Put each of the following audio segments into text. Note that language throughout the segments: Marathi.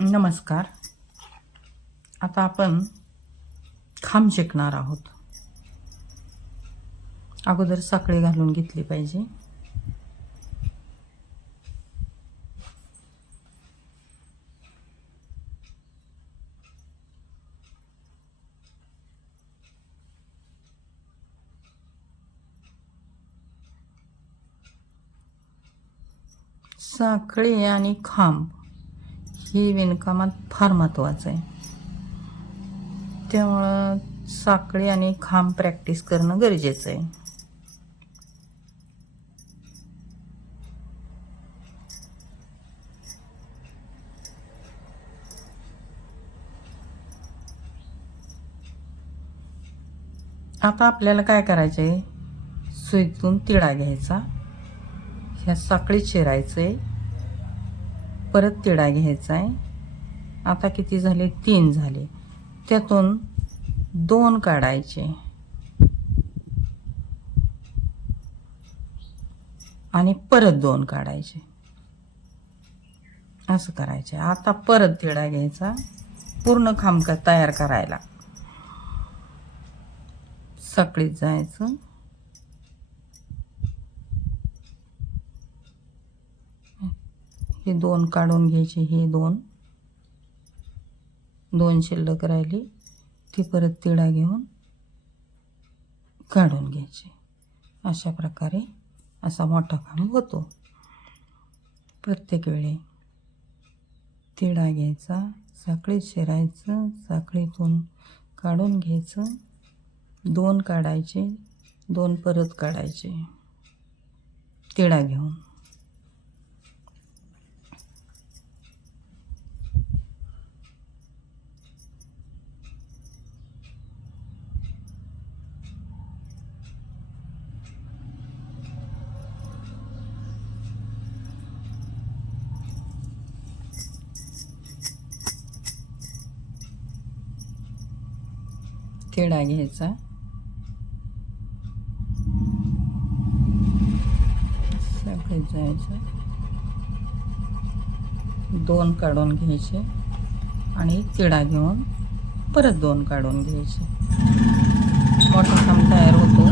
नमस्कार. आता आपण खांब शिकणार आहोत. अगोदर साखळी घालून घेतली पाहिजे. साखळी आणि खांब ही विणकामात फार महत्त्वाचं आहे. त्यामुळं साखळी आणि खांब प्रॅक्टिस करणं गरजेचं आहे. आता आपल्याला काय करायचं आहे, सुईतून तिळा घ्यायचा, ह्या साखळीत शिरायचं आहे, परत तिळा घ्यायचा आहे. आता किती झाले? 3 झाले. त्यातून 2 काढायचे आणि परत 2 काढायचे, असं करायचे. आता परत तिळा घ्यायचा पूर्ण खांब तयार करायला. साखळीत जायचं, हे 2 काढून घ्यायचे, हे 2 शिल्लक राहिली ती परत तिळा घेऊन काढून घ्यायचे. अशा प्रकारे असा मोठा खांब होतो. प्रत्येक वेळी तिळा घ्यायचा, साखळीत शिरायचं, साखळीतून काढून घ्यायचं, 2 काढायचे, 2 परत काढायचे तिळा घेऊन. तिळा घ्यायचा, साखळीत जायचं, 2 काढून घ्यायचे आणि तिळा घेऊन परत 2 काढून घ्यायचे. मोठा खांब तयार होतो.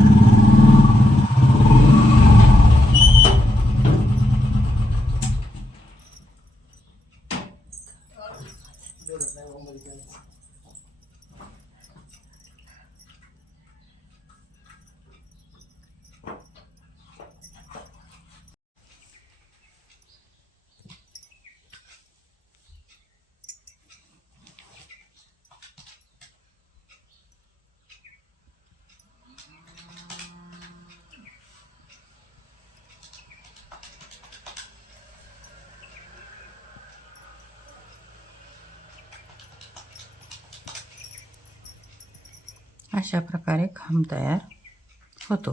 अशा प्रकारे खांब तयार होतो.